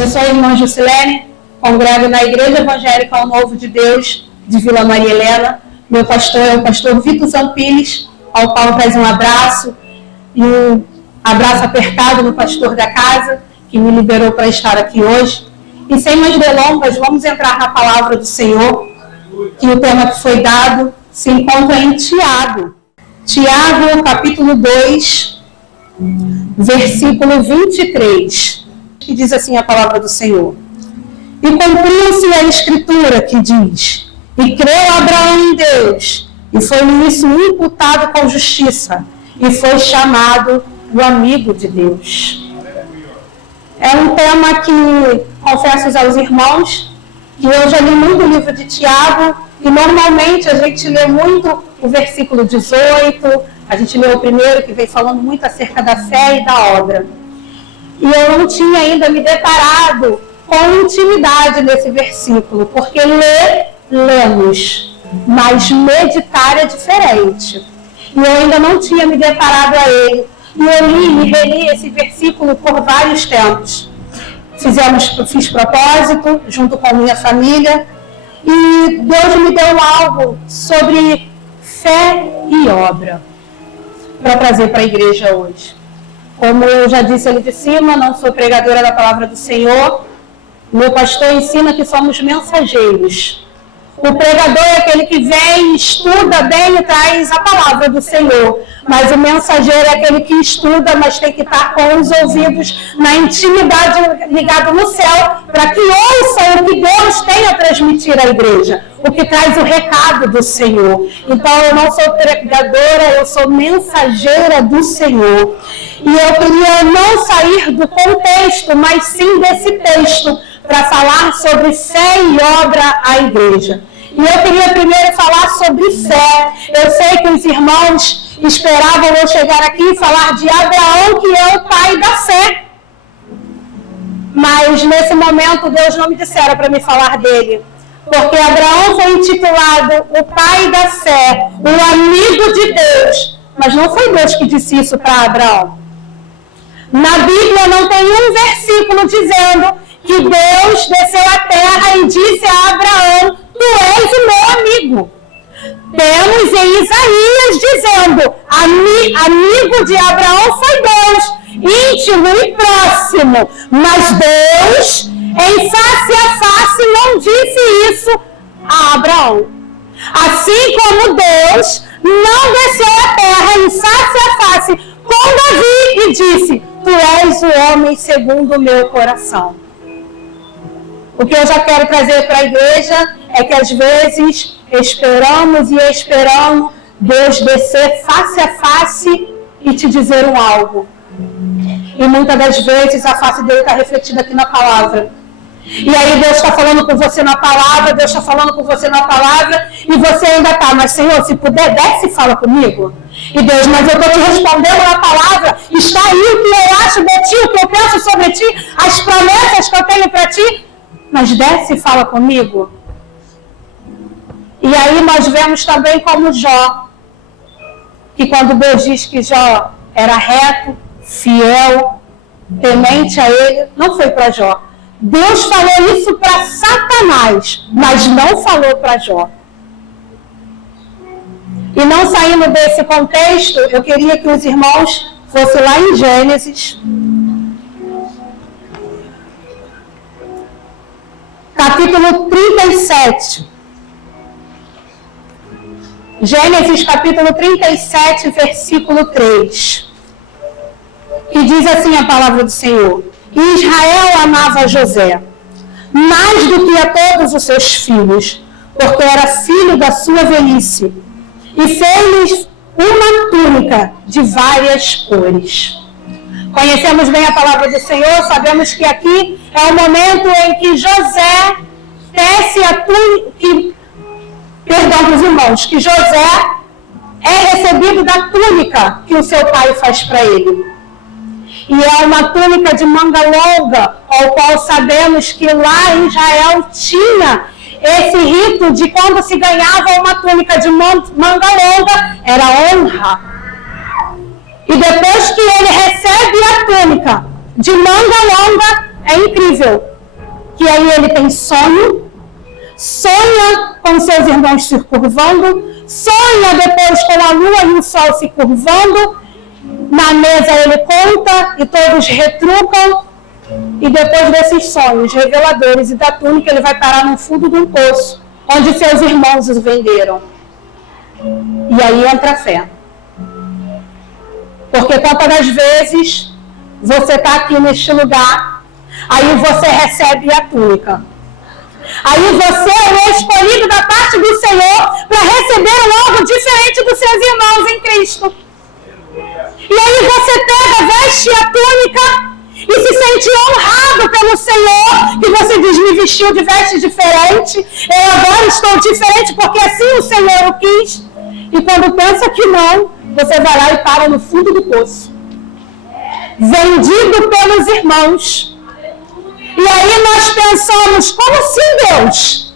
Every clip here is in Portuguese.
Eu sou a irmã Jusilene, congrego na Igreja Evangélica ao Novo de Deus, de Vila Maria Helena. Meu pastor é o pastor Vitor Zampilles, ao qual traz um abraço e um abraço apertado no pastor da casa, que me liberou para estar aqui hoje. E sem mais delongas, vamos entrar na palavra do Senhor, que o tema que foi dado se encontra em Tiago. Tiago, capítulo 2, versículo 23, que diz assim a palavra do Senhor. E cumpriu-se a escritura que diz, e creu Abraão em Deus, e foi-lhe isso imputado com justiça, e foi chamado o amigo de Deus. É um tema que, confesso aos irmãos, que eu já li muito o livro de Tiago, e normalmente a gente lê muito o versículo 18, a gente lê o primeiro, que vem falando muito acerca da fé e da obra. E eu não tinha ainda me deparado com intimidade nesse versículo, porque lemos, mas meditar é diferente. E eu ainda não tinha me deparado a ele. E eu li e reli esse versículo por vários tempos. Fiz propósito, junto com a minha família, e Deus me deu algo sobre fé e obra, para trazer para a igreja hoje. Como eu já disse ali de cima, não sou pregadora da palavra do Senhor. Meu pastor ensina que somos mensageiros. O pregador é aquele que vem, estuda bem e traz a palavra do Senhor. Mas o mensageiro é aquele que estuda, mas tem que estar com os ouvidos na intimidade ligado no céu, para que ouçam o que Deus tem a transmitir à igreja, o que traz o recado do Senhor. Então eu não sou pregadora, eu sou mensageira do Senhor. E eu queria não sair do contexto, mas sim desse texto, para falar sobre fé e obra à igreja. E eu queria primeiro falar sobre fé. Eu sei que os irmãos esperavam eu chegar aqui e falar de Abraão, que é o pai da fé. Mas nesse momento Deus não me dissera para me falar dele. Porque Abraão foi intitulado o pai da fé, o amigo de Deus. Mas não foi Deus que disse isso para Abraão. Na Bíblia não tem um versículo dizendo que Deus desceu à terra e disse a Abraão, tu és o meu amigo. Temos em Isaías dizendo, amigo de Abraão foi Deus, íntimo e próximo. Mas Deus, em face a face, não disse isso a Abraão. Assim como Deus não desceu à terra em face a face com Davi e disse, tu és o homem segundo o meu coração. O que eu já quero trazer para a igreja é que às vezes esperamos Deus descer face a face e te dizer um algo. E muitas das vezes a face dele está refletida aqui na palavra. E aí Deus está falando com você na palavra, Deus está falando com você na palavra, e você ainda está, mas Senhor, se puder, desce e fala comigo. E Deus, mas eu estou te respondendo na palavra, está aí o que eu acho de ti, o que eu penso sobre ti, as promessas que eu tenho para ti, mas desce e fala comigo. E aí nós vemos também como Jó, que quando Deus diz que Jó era reto, fiel, temente a ele, não foi para Jó. Deus falou isso para Satanás, mas não falou para Jó. E não saindo desse contexto, eu queria que os irmãos fossem lá em Gênesis, capítulo 37. Gênesis capítulo 37, versículo 3. Que diz assim a palavra do Senhor. E Israel amava José, mais do que a todos os seus filhos, porque era filho da sua velhice, e fez-lhes uma túnica de várias cores. Conhecemos bem a palavra do Senhor, sabemos que aqui é o momento em que José tece a túnica, perdão para os irmãos, que José é recebido da túnica que o seu pai faz para ele. E é uma túnica de manga longa, ao qual sabemos que lá em Israel tinha esse rito de quando se ganhava uma túnica de manga longa, era honra. E depois que ele recebe a túnica de manga longa, é incrível. Que aí ele tem sonha com seus irmãos se curvando, sonha depois com a lua e o sol se curvando, na mesa ele conta e todos retrucam, e depois desses sonhos reveladores e da túnica ele vai parar no fundo de um poço, onde seus irmãos os venderam. E aí entra a fé. Porque quantas das vezes você está aqui neste lugar, aí você recebe a túnica. Aí você é escolhido da parte do Senhor para receber algo diferente dos seus irmãos em Cristo. E aí você pega, veste a túnica e se sente honrado pelo Senhor, que você diz, me vestiu de veste diferente, eu agora estou diferente porque assim o Senhor o quis. E quando pensa que não, você vai lá e para no fundo do poço. Vendido pelos irmãos. E aí nós pensamos, como assim, Deus?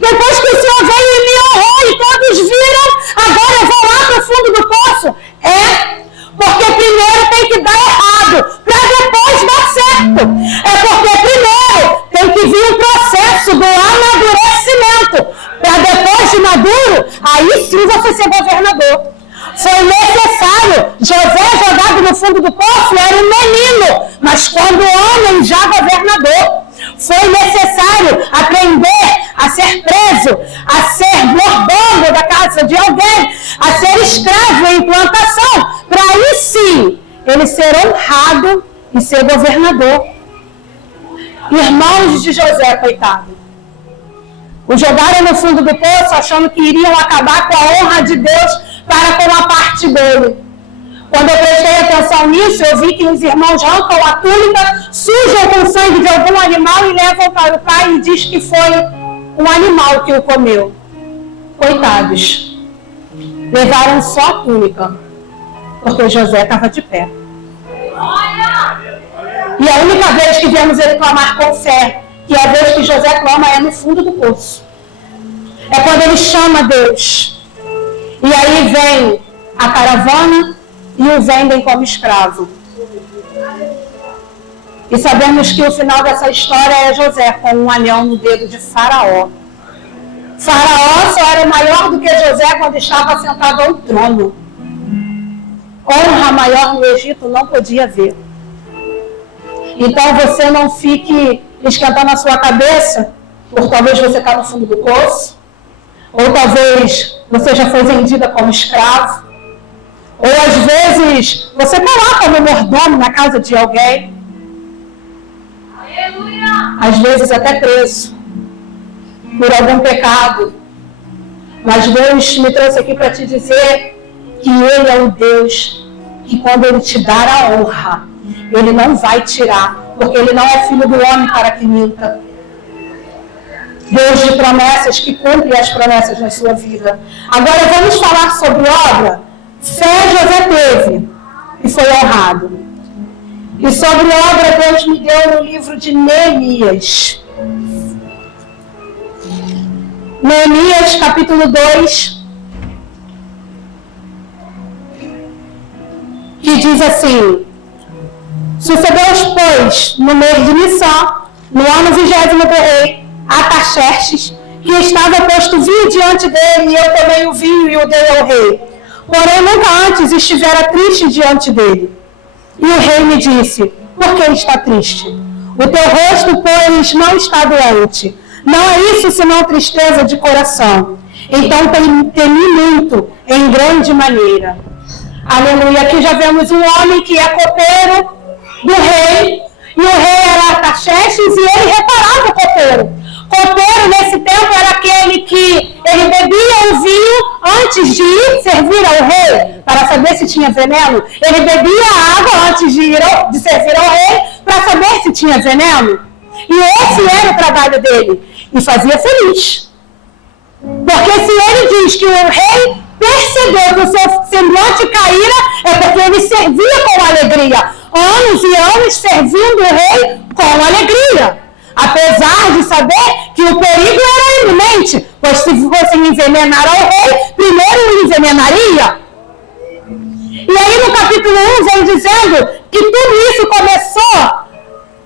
Depois que o Senhor veio e me honrou e todos viram, agora eu vou lá para o fundo do poço? Porque primeiro tem que dar errado, para depois dar certo. É porque primeiro tem que vir um processo do amadurecimento, para depois de maduro, aí sim você ser governador. Foi necessário. José, jogado no fundo do poço, era um menino, mas quando homem, já governador. Foi necessário aprender a ser preso, a ser mordomo da casa de alguém, a ser escravo em plantação, para aí sim ele ser honrado e ser governador. Irmãos de José, coitado, o jogaram no fundo do poço achando que iriam acabar com a honra de Deus para com a parte dele. Quando eu prestei atenção nisso, eu vi que os irmãos arrancam a túnica, sujam com o sangue de algum animal e levam para o pai e diz que foi um animal que o comeu. Coitados. Levaram só a túnica, porque José estava de pé. E a única vez que vemos ele clamar com fé, que a vez que José clama é no fundo do poço. É quando ele chama Deus. E aí vem a caravana e o vendem como escravo. E sabemos que o final dessa história é José com um anel no dedo de Faraó. Faraó só era maior do que José quando estava sentado ao trono. Honra maior no Egito não podia ver. Então você não fique esquentando a sua cabeça, por talvez você está no fundo do poço, ou talvez você já foi vendida como escravo, ou às vezes você está lá como mordomo na casa de alguém, às vezes até preso por algum pecado. Mas Deus me trouxe aqui para te dizer que Ele é o Deus que quando Ele te dar a honra, Ele não vai tirar, porque Ele não é filho do homem para que minta. Deus de promessas que cumpre as promessas na sua vida. Agora vamos falar sobre obra. Fé José teve e foi honrado. E sobre obra Deus me deu no livro de Neemias. Neemias capítulo 2, que diz assim: sucedeu, pois, no mês de Nissan, no ano 20º do rei Artaxerxes, que estava posto vinho diante dele, e eu tomei o vinho e o dei ao rei. Porém, nunca antes estivera triste diante dele. E o rei me disse: por que está triste? O teu rosto, pois, não está doente. Não é isso senão tristeza de coração. Então temi muito, em grande maneira. Aleluia. Aqui já vemos um homem que é copeiro do rei, e o rei era Artaxerxes, e ele reparava o copeiro. Copeiro, nesse tempo, era aquele que ele bebia o vinho antes de ir servir ao rei, para saber se tinha veneno. Ele bebia a água antes de servir ao rei, para saber se tinha veneno. E esse era o trabalho dele. E fazia feliz. Porque se ele diz que o rei percebeu que o seu semblante caíra, é porque ele servia com alegria. Anos e anos servindo o rei com alegria. Apesar de saber que o perigo era iminente, pois se fossem envenenar ao rei, primeiro o envenenaria. E aí no capítulo 1 vem dizendo que tudo isso começou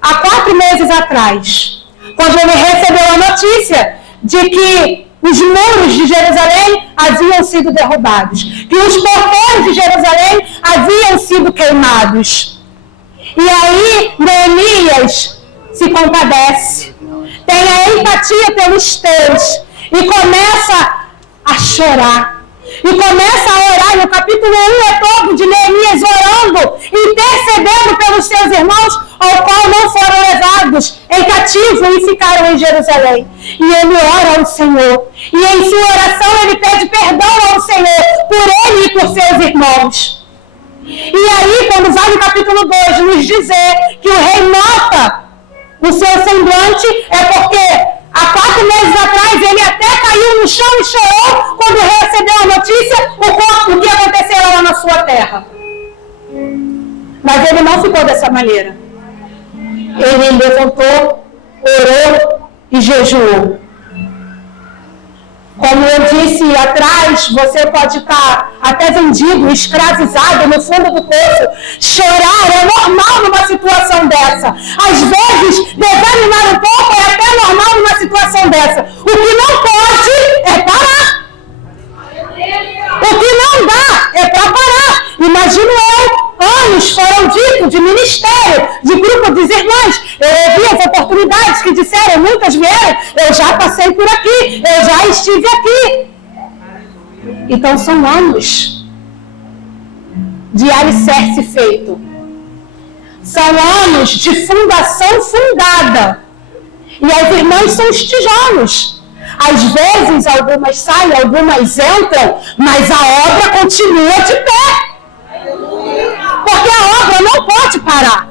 há 4 4 meses atrás, quando ele recebeu a notícia de que os muros de Jerusalém haviam sido derrubados, que os portões de Jerusalém haviam sido queimados. E aí Neemias se compadece, tem a empatia pelos teus e começa a chorar. E começa a orar, no capítulo 1 é todo de Neemias orando, intercedendo pelos seus irmãos, ao qual não foram levados em cativo e ficaram em Jerusalém. E ele ora ao Senhor. E em sua oração ele pede perdão ao Senhor por ele e por seus irmãos. E aí, quando vai no capítulo 2 nos dizer que o rei nota o seu semblante, é porque há 4 meses atrás ele até caiu no chão e chorou quando recebeu a notícia o que aconteceu lá na sua terra. Mas ele não ficou dessa maneira. Ele levantou, orou e jejuou. Como eu disse atrás, você pode estar até vendido, escravizado no fundo do poço. Chorar é normal numa situação dessa. Às vezes, desanimar um pouco é até normal numa situação dessa. O que não pode é parar. O que não dá é para parar. Imagino anos foram ditos de ministério, de grupo de irmãs. Eu ouvi as oportunidades que disseram, muitas vieram, eu já passei por aqui, eu já estive aqui. Então são anos de alicerce feito. São anos de fundação fundada. E as irmãs são os tijolos. Às vezes algumas saem, algumas entram, mas a obra continua de pé. Porque a obra não pode parar.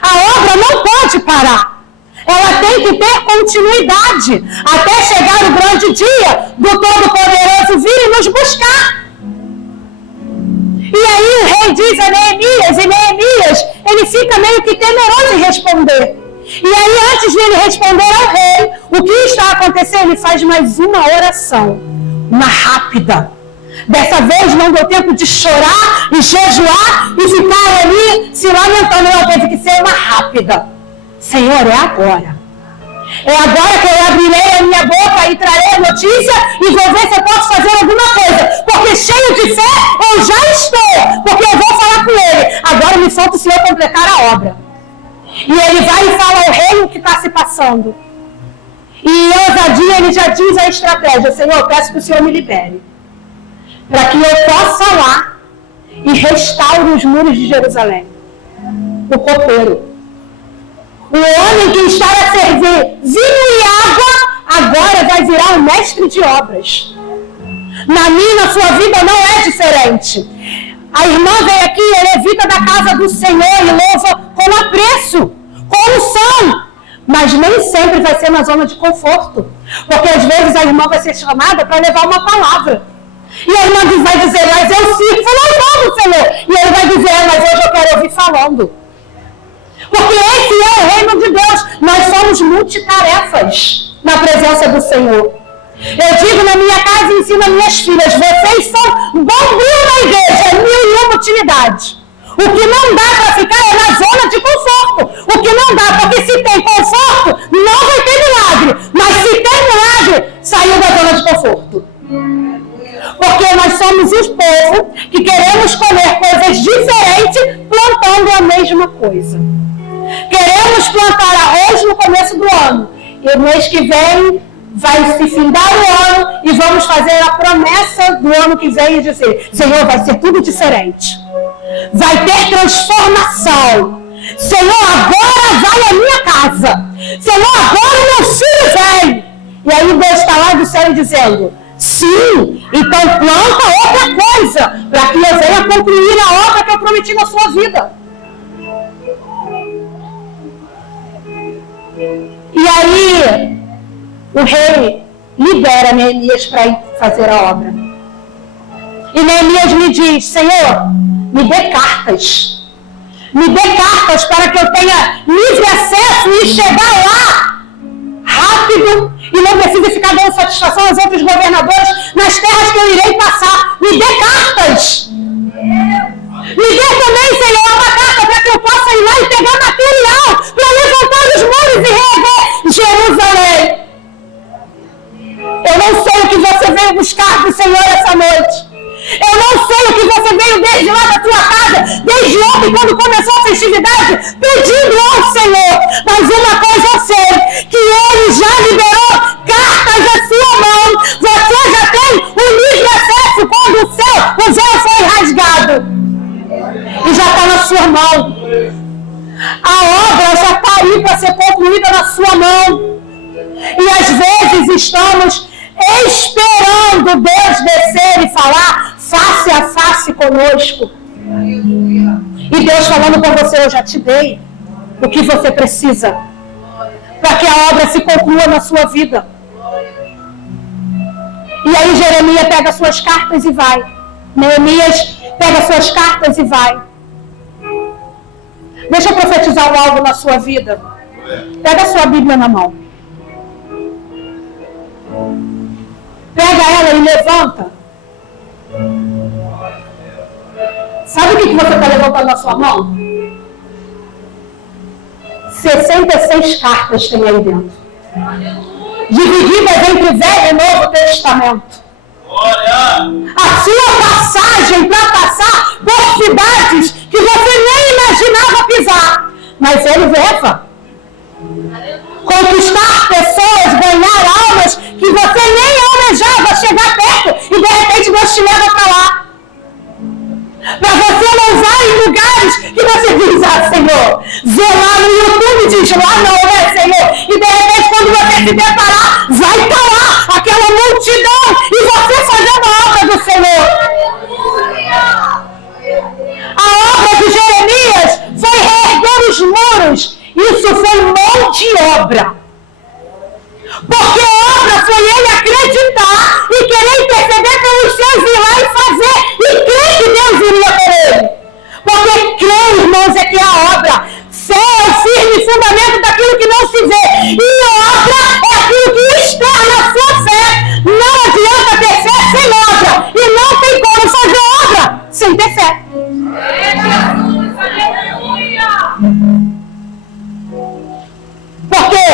A obra não pode parar. Ela tem que ter continuidade até chegar o grande dia do Todo-Poderoso vir e nos buscar. E aí o rei diz a Neemias, e Neemias, ele fica meio que temeroso em responder. E aí, antes de ele responder ao rei, o que está acontecendo? Ele faz mais uma oração, uma rápida. Dessa vez não deu tempo de chorar e jejuar e ficar ali se lamentando. Não, teve que ser uma rápida. Senhor, é agora. É agora que eu abrirei a minha boca e trarei a notícia e vou ver se eu posso fazer alguma coisa. Porque cheio de fé eu já estou. Porque eu vou falar com ele. Agora me falta o Senhor completar a obra. E ele vai e fala ao rei o que está se passando. E em ousadia ele já diz a estratégia. Senhor, peço que o Senhor me libere. Para que eu possa lá e restaure os muros de Jerusalém. O copeiro. O homem que está a servir vinho e água, agora vai virar um mestre de obras. Na minha, na sua vida não é diferente. A irmã vem aqui, ela é levita da casa do Senhor e louva com apreço, com unção. Mas nem sempre vai ser na zona de conforto. Porque às vezes a irmã vai ser chamada para levar uma palavra. E a irmã vai dizer, mas eu sirvo louvando, Senhor. E ele vai dizer, mas hoje eu quero ouvir falando. Porque esse é o reino de Deus. Nós somos multitarefas na presença do Senhor. Eu digo na minha casa e ensino a minhas filhas, vocês são bombril na igreja, 1001 utilidades. O que não dá para ficar é na zona de conforto. O que não dá, porque se tem conforto, não vai ter milagre. Mas se tem milagre, saiu da zona de conforto. Porque nós somos o povo que queremos comer coisas diferentes plantando a mesma coisa. Queremos plantar arroz no começo do ano. E o mês que vem vai se findar o ano e vamos fazer a promessa do ano que vem e dizer, Senhor, vai ser tudo diferente. Vai ter transformação. Senhor, agora vai a minha casa. Senhor, agora o meu filho vem. E aí Deus está lá do céu dizendo, sim, então planta outra coisa, para que eu venha concluir a obra que eu prometi na sua vida. E aí, o rei libera Neemias para ir fazer a obra. E Neemias me diz, Senhor, me dê cartas. Me dê cartas para que eu tenha livre acesso e chegar lá rápido e não precise ficar dando satisfação aos outros governadores nas terras que eu irei passar. Me dê cartas. Me dê também, Senhor, uma carta para que que eu possa ir lá e pegar material para levantar os muros e reerguer Jerusalém. Eu não sei o que você veio buscar do Senhor essa noite. Eu não sei o que você veio desde lá da tua casa, desde ontem, quando começou a festividade, pedindo ao Senhor. Mas uma coisa eu sei, que Ele já liberou cartas à sua mão. Você já tem o livre acesso quando o véu foi rasgado. E já está na sua mão. A obra já está aí para ser concluída na sua mão. E às vezes estamos esperando Deus descer e falar face a face conosco. E Deus falando para você: eu já te dei o que você precisa para que a obra se conclua na sua vida. E aí Jeremias pega suas cartas e vai. Neemias pega suas cartas e vai. Deixa eu profetizar algo na sua vida. Pega a sua Bíblia na mão. Pega ela e levanta. Sabe o que você está levantando na sua mão? 66 cartas tem aí dentro. Divididas entre Velho e Novo Testamento. A sua passagem para passar por cidades que você nem imaginava pisar. Mas Ele leva. Conquistar pessoas, ganhar almas que você nem almejava chegar perto e de repente Deus te leva para lá. Para você não usar em lugares que você diz: ah, Senhor, vê lá no YouTube e diz: lá não, né, Senhor? E de repente quando você se deparar, vai estar lá aquela multidão e você fazendo a obra do Senhor. A obra de Jeremias foi reerguer os muros. Isso foi mão de obra. Porque a obra foi ele acreditar e querer interceder pelos seus, ir lá e fazer. E crer que Deus iria por ele. Porque crer, irmãos, é que é a obra. Fé é o firme fundamento daquilo que não se vê. E a obra é aquilo que está na sua fé. Não adianta ter fé sem obra. E não tem como fazer obra sem ter fé. Porque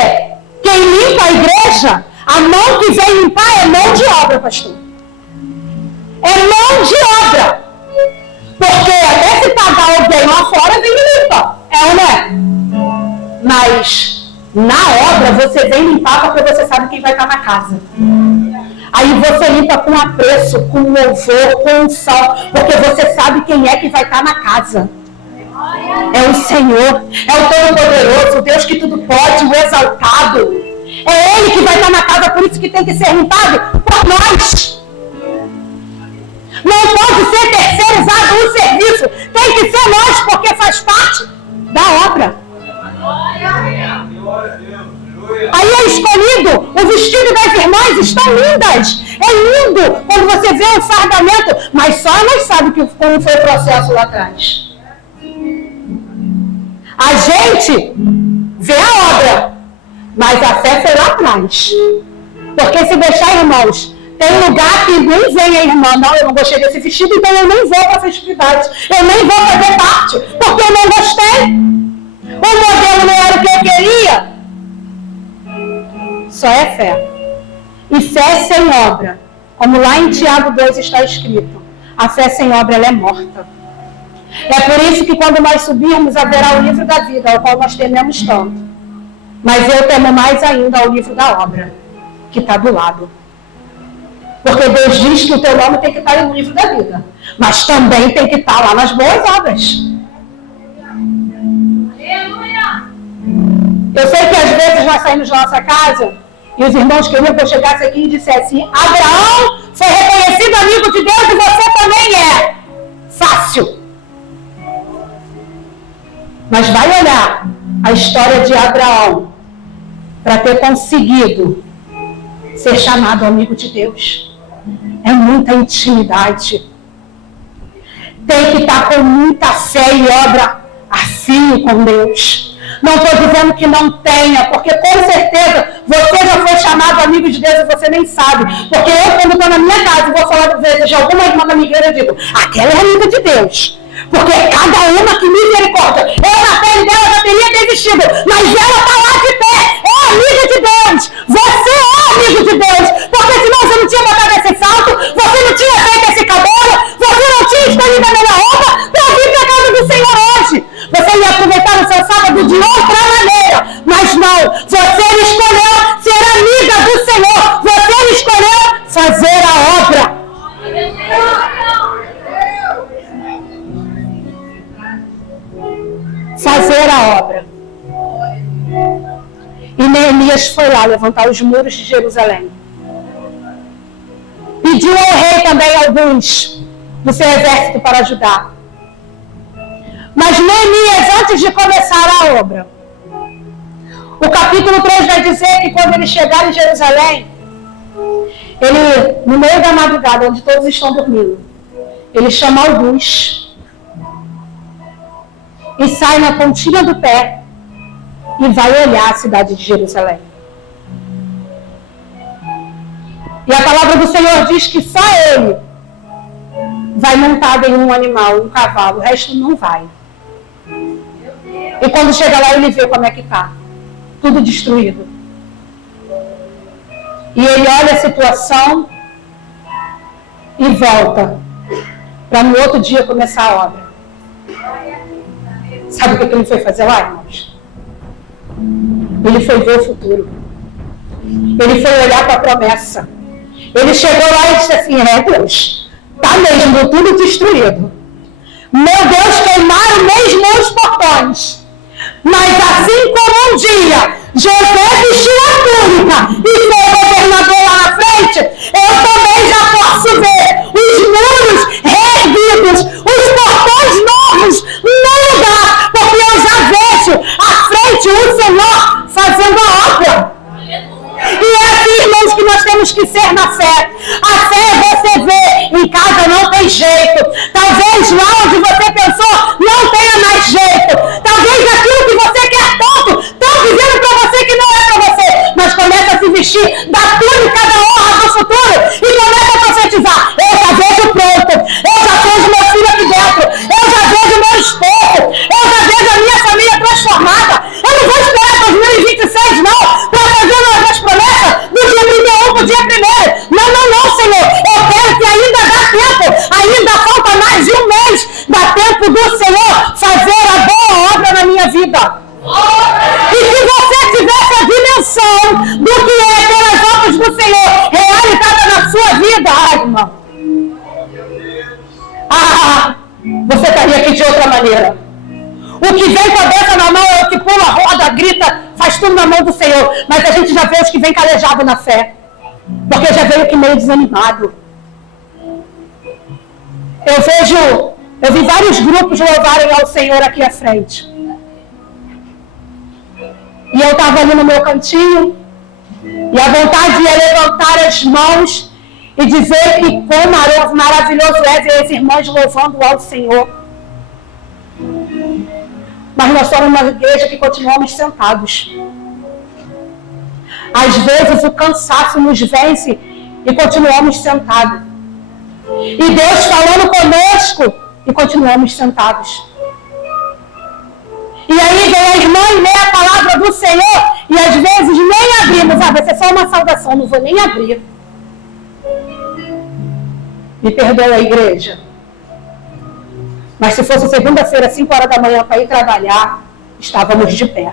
quem limpa a igreja, a mão que vem limpar é mão de obra, pastor. É mão de obra. Porque até se pagar alguém lá fora, vem e limpa. É ou não é? Mas na obra você vem limpar porque você sabe quem vai estar na casa. Aí você limpa com apreço, com louvor, com unção, porque você sabe quem é que vai estar na casa. É o Senhor, é o Todo-Poderoso, o Deus que tudo pode, o exaltado. É Ele que vai estar na casa, por isso que tem que ser limpado por nós. Não pode ser terceirizado o serviço, tem que ser nós, porque faz parte da obra. Aí é escolhido, o vestido das irmãs estão lindas. É lindo quando você vê o fardamento, mas só elas sabem como foi o processo lá atrás. A gente vê a obra, mas a fé foi lá atrás. Porque se deixar, irmãos, tem lugar que nem vem a irmã: não, eu não gostei desse vestido, então eu nem vou para a festividade, eu nem vou fazer parte, porque eu não gostei. O modelo não era o que eu queria. Só é fé. E fé sem obra, como lá em Tiago 2 está escrito, a fé sem obra ela é morta. É por isso que quando nós subirmos haverá o livro da vida, ao qual nós tememos tanto. Mas eu temo mais ainda ao livro da obra, que está do lado. Porque Deus diz que o teu nome tem que estar no livro da vida, mas também tem que estar lá nas boas obras. Eu sei que às vezes nós saímos da nossa casa e os irmãos queriam que eu chegasse aqui e dissesse: Abraão foi reconhecido amigo de Deus e você também é. Fácil. Mas vai olhar a história de Abraão para ter conseguido ser chamado amigo de Deus. É muita intimidade. Tem que estar com muita fé e obra a fio com Deus. Não estou dizendo que não tenha, porque com certeza você já foi chamado amigo de Deus e você nem sabe. Porque eu, quando estou na minha casa e vou falar às vezes de alguma irmã da minha igreja, eu digo: aquela é amiga de Deus. Porque cada uma, que misericórdia, eu na pele dela já teria desistido, mas ela está lá de pé, é amiga de Deus, você é amigo de Deus, porque senão você não tinha botado esse salto, você não tinha feito esse cabelo, você não tinha escolhido a melhor roupa para vir para a casa do Senhor hoje. Você ia aproveitar o seu sábado de outra maneira, mas não, você escolheu ser amiga do Senhor, você escolheu fazer a obra. Fazer a obra. E Neemias foi lá levantar os muros de Jerusalém. Pediu ao rei também alguns do seu exército para ajudar. Mas Neemias, antes de começar a obra, o capítulo 3 vai dizer que quando ele chegar em Jerusalém, ele, no meio da madrugada, onde todos estão dormindo, ele chama alguns e sai na pontinha do pé e vai olhar a cidade de Jerusalém. E a palavra do Senhor diz que só ele vai montado em um animal, um cavalo, o resto não vai. E quando chega lá, ele vê como é que está. Tudo destruído. E ele olha a situação e volta para no outro dia começar a obra. Sabe o que ele foi fazer lá, irmãos? Ele foi ver o futuro. Ele foi olhar para a promessa. Ele chegou lá e disse assim, Deus, está mesmo tudo destruído. Meu Deus, queimaram mesmo os portões. Mas assim como um dia José vestiu a túnica e foi governador lá na frente, eu também já posso ver os muros reerguidos, os portões novos no lugar, porque eu já vejo à frente o Senhor fazendo a obra. E é assim, irmãos, que nós temos que ser na fé. A fé você vê, em casa não tem jeito. Talvez lá onde você pensou não tenha mais jeito. Talvez aquilo que você quer tanto, estão dizendo para você que não é para você. Mas começa a se vestir da túnica da honra do futuro e começa a profetizar. Eu já vejo pronto. Eu já vejo meu filho aqui dentro. Eu já vejo meu esposo. Eu já vejo a minha família transformada. Eu não vou esperar 2026 não, para fazer novas promessas do dia 31 para o dia 1º. Não, Senhor. Eu quero que ainda dá tempo. Ainda falta mais de um mês. Dá tempo do Senhor fazer a boa obra na minha vida. E se você tivesse a dimensão do que é pelas obras do Senhor realizada na sua vida, irmão, você estaria aqui de outra maneira. O que vem com a bênção na mão é o que pula, roda, grita, faz tudo na mão do Senhor. Mas a gente já vê os que vem calejado na fé. Porque já veio que meio desanimado. Eu vi vários grupos louvarem ao Senhor aqui à frente. E eu estava ali no meu cantinho, e a vontade é levantar as mãos e dizer que quão maravilhoso é ver as irmãs louvando ao Senhor. Mas nós somos uma igreja que continuamos sentados. Às vezes o cansaço nos vence e continuamos sentados. E Deus falando conosco e continuamos sentados. E aí vem a irmã e lê a palavra do Senhor e às vezes nem abrimos. Vai ser só uma saudação, não vou nem abrir. Me perdoa, igreja. Mas se fosse segunda-feira, 5 horas da manhã, para ir trabalhar, estávamos de pé.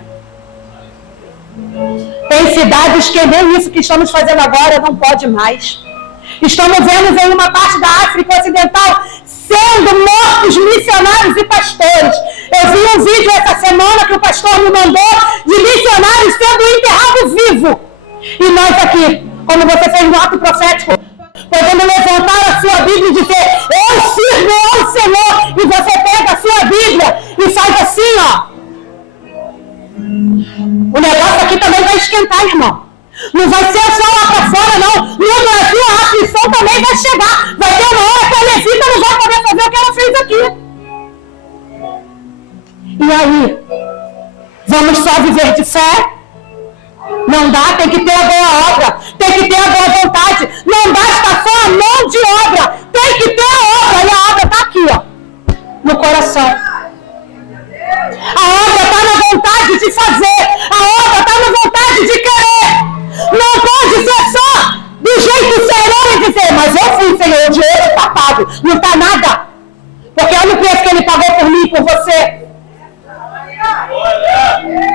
Tem cidades que nem isso que estamos fazendo agora não pode mais. Estamos vendo em uma parte da África Ocidental sendo mortos missionários e pastores. Eu vi um vídeo essa semana que o pastor me mandou de missionários sendo enterrados vivos. E nós aqui, como você fez no ato profético, podemos levantar a sua Bíblia e dizer, eu sirvo ao Senhor. E você pega a sua Bíblia e faz assim, ó. O negócio aqui também vai esquentar, irmão. Não vai ser só lá para fora, não. No Brasil a aflição também vai chegar. Vai ter uma hora que a levita não vai poder fazer o que ela fez aqui. E aí? Vamos só viver de fé? Não dá, tem que ter a boa obra. Tem que ter a boa vontade. Não basta só a mão de obra. Tem que ter a obra. E a obra está aqui, ó. no coração. A obra está na vontade de fazer. A obra está na vontade de querer. Não pode ser só do jeito serão e dizer, mas eu fui, Senhor, o dinheiro está pago. Não está nada. Porque olha o preço que ele pagou por mim e por você.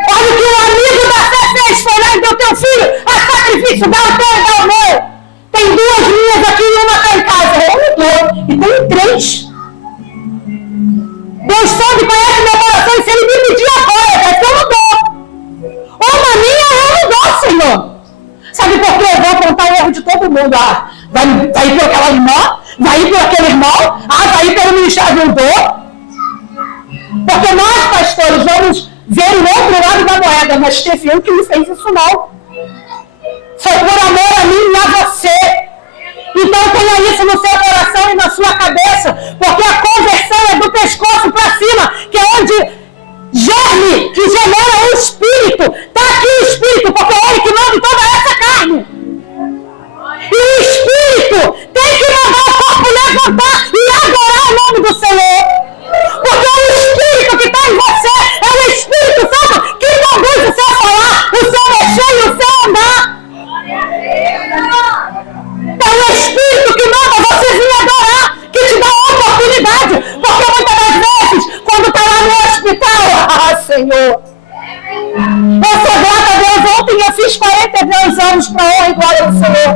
Olha o que o amigo da fé fez. Foi lá e deu teu filho a sacrifício. Dá o teu, dá o meu. Tem 2 linhas aqui e uma está em casa. Eu não dou. E tem 3. Deus sabe, conhece meu coração. E se ele me pedir agora, é que eu não dou. Uma minha eu não dou, Senhor. Sabe por quê? Eu vou apontar o erro de todo mundo. Vai ir por aquela irmã, vai ir por aquele irmão, vai ir pelo ministério, não dou. Porque nós, pastores, vamos ver o outro lado da moeda, mas teve um que não fez isso não. Foi por amor a mim e a você. Então tenha isso no seu coração e na sua cabeça, porque a conversão é do pescoço para cima, que é onde germe, que genera o espírito. Está aqui o espírito, porque é ele que manda toda essa carne. E o espírito tem que mandar o corpo levantar e adorar o nome do Senhor. Porque o espírito que está em você é o Espírito Santo que conduz o seu falar, o seu mexer e o seu andar. É o Espírito que manda você vir adorar, que te dá oportunidade. Porque muitas das vezes, quando está lá no hospital, Senhor, eu sou grata a Deus. Ontem eu fiz 42 anos para a honra e glória do Senhor.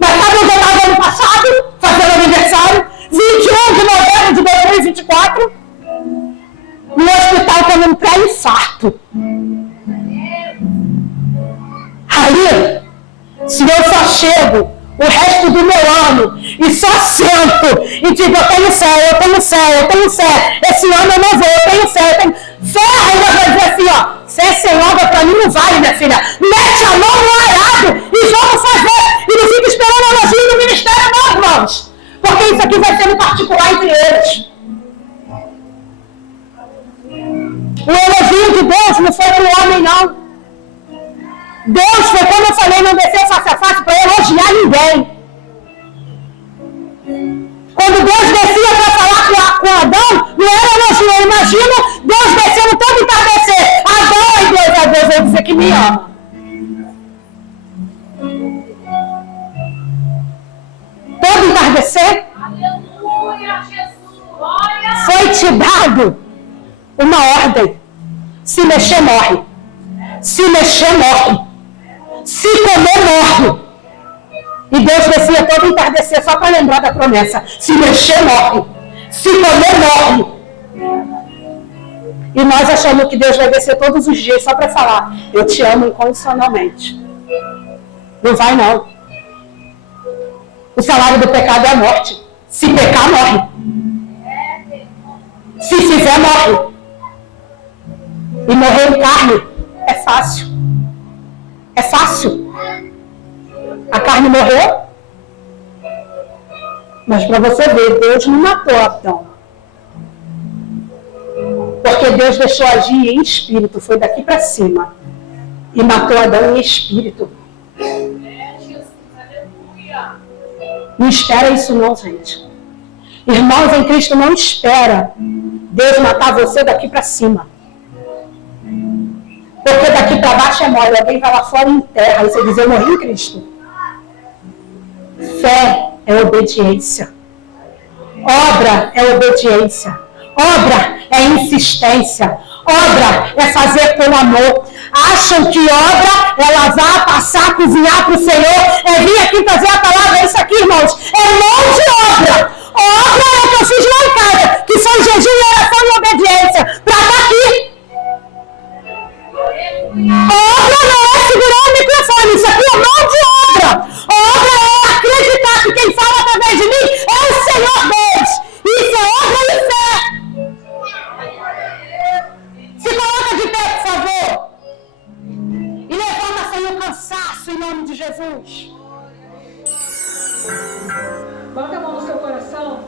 Mas sabe onde eu estava ano passado, fazendo aniversário? 21 de novembro de 2024. No hospital tendo um pré-infarto. Aí, se eu só chego o resto do meu ano e só sento e digo, eu tenho fé, eu tenho fé, eu tenho fé. Esse ano eu não vou, eu tenho fé, eu tenho fé. Aí eu vou dizer assim, fé sem obra para mim não vale, minha filha. Mete a mão no arado e vamos fazer. E não fica esperando elogio no ministério, não, irmãos. Porque isso aqui vai ser no particular entre eles. O elogio de Deus não foi para o homem, não. Deus foi, como eu falei, não desceu face a face para elogiar ninguém. Quando Deus descia para falar com Adão, não era elogio. Eu imagino Deus descendo todo entardecer. Adão, Deus, eu vou dizer que me ama. Todo entardecer. Aleluia, Jesus. Foi te dado uma ordem. Se mexer, morre. Se mexer, morre. Se comer, morre. E Deus descia todo entardecer só para lembrar da promessa. Se mexer, morre. Se comer, morre. E nós achamos que Deus vai descer todos os dias só para falar, eu te amo incondicionalmente. Não vai, não. O salário do pecado é a morte. Se pecar, morre. Se fizer, morre. E morrer em carne é fácil. É fácil. A carne morreu. Mas para você ver, Deus não matou Adão. Porque Deus deixou agir em espírito. Foi daqui para cima. E matou Adão em espírito. Não espera isso não, gente. Irmãos em Cristo, não espera Deus matar você daqui para cima. Porque daqui para baixo é mole. Alguém vai lá fora e enterra. Aí você diz, eu morri em Cristo. Fé é obediência. Obra é obediência. Obra é insistência. Obra é fazer com amor. Acham que obra é lavar, passar, cozinhar para o Senhor. É vir aqui trazer a palavra. É isso aqui, irmãos. É mão de obra. Obra é o que eu fiz lá em casa. Que foi jejum, oração e obediência. Para estar aqui. Obra não é segurar o microfone. Isso aqui é mão de obra. Obra é acreditar que quem fala através de mim é o Senhor Deus. Isso é obra e fé. Se coloca de pé, por favor. E levanta sem o cansaço em nome de Jesus. Bota a mão no seu coração.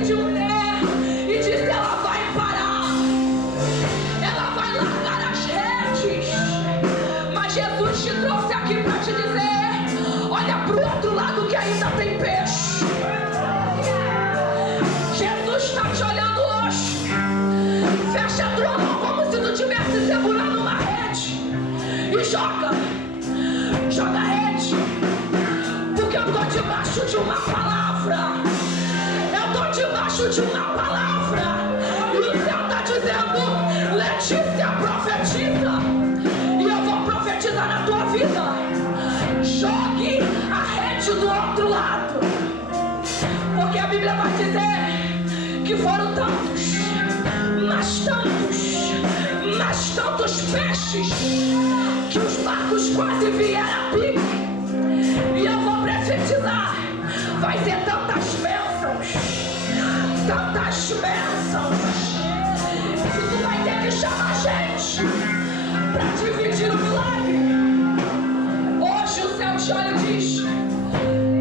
classe de mulher e disse: ela vai parar, ela vai largar as redes. Mas Jesus te trouxe aqui para te dizer: olha para o outro lado que ainda tem peixe. Jesus está te olhando hoje. Fecha a tua mão como se tu estivesse segurando uma rede e joga a rede, porque eu estou debaixo de uma palavra. Eu estou debaixo de uma palavra e o céu está dizendo: Letícia, profetiza, e eu vou profetizar na tua vida. Jogue a rede do outro lado, porque a Bíblia vai dizer que foram tantos, mas tantos peixes, que os barcos quase vieram a pique. E eu vou profetizar: vai ter tantas bênçãos, que tu vai ter que chamar gente para dividir o milagre. Hoje o céu te olha e diz: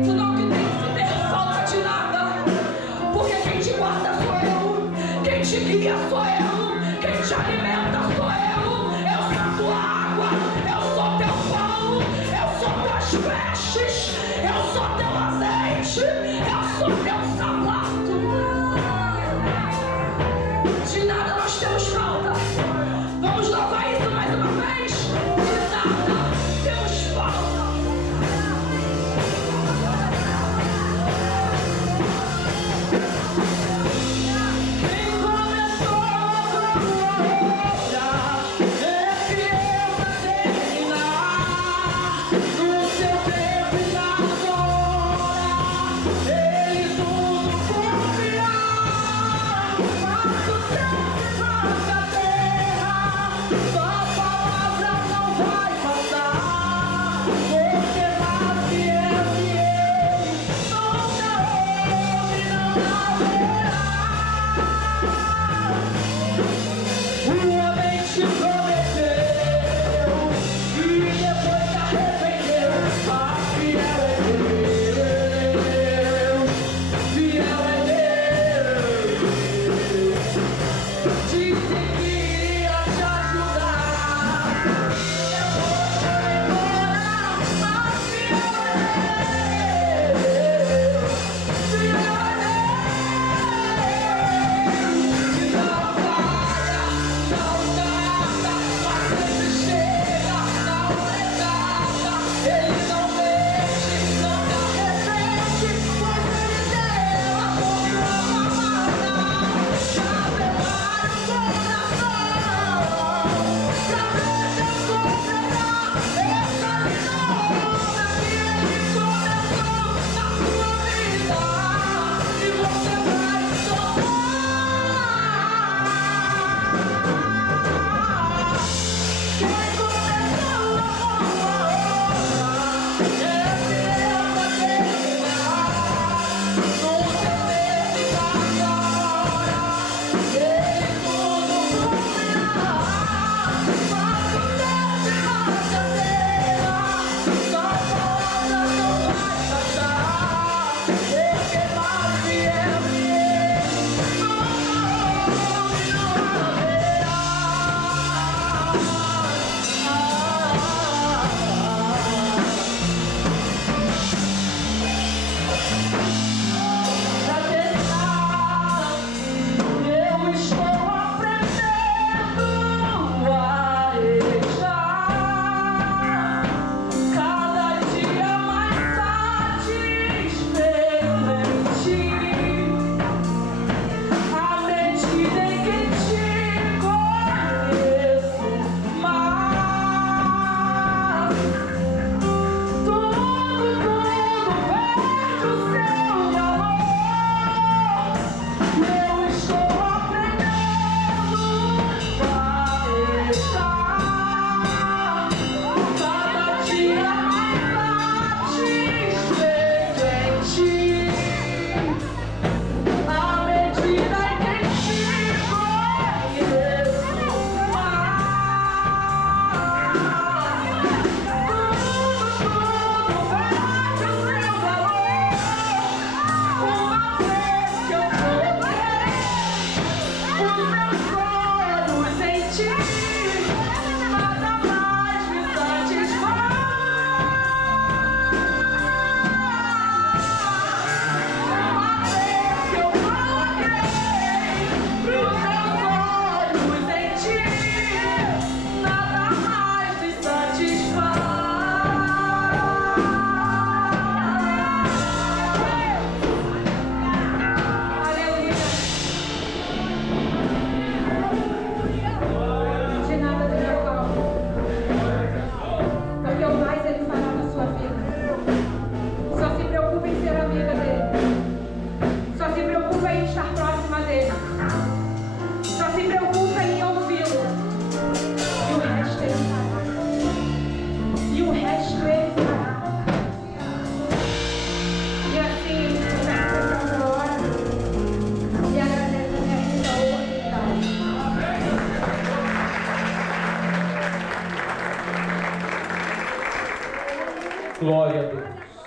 tu não tem que ter falta de nada, porque quem te guarda sou eu, quem te guia sou eu, quem te alimenta sou eu. Eu sou tua água, eu sou teu pão, eu sou teus peixes, eu sou teu azeite, eu sou teu sapato. De nada nós temos falta. Vamos louvar isso mais uma vez. De nada temos falta. Quem começou a obra é fiel pra terminar. No seu tempo e na hora Glória a Deus.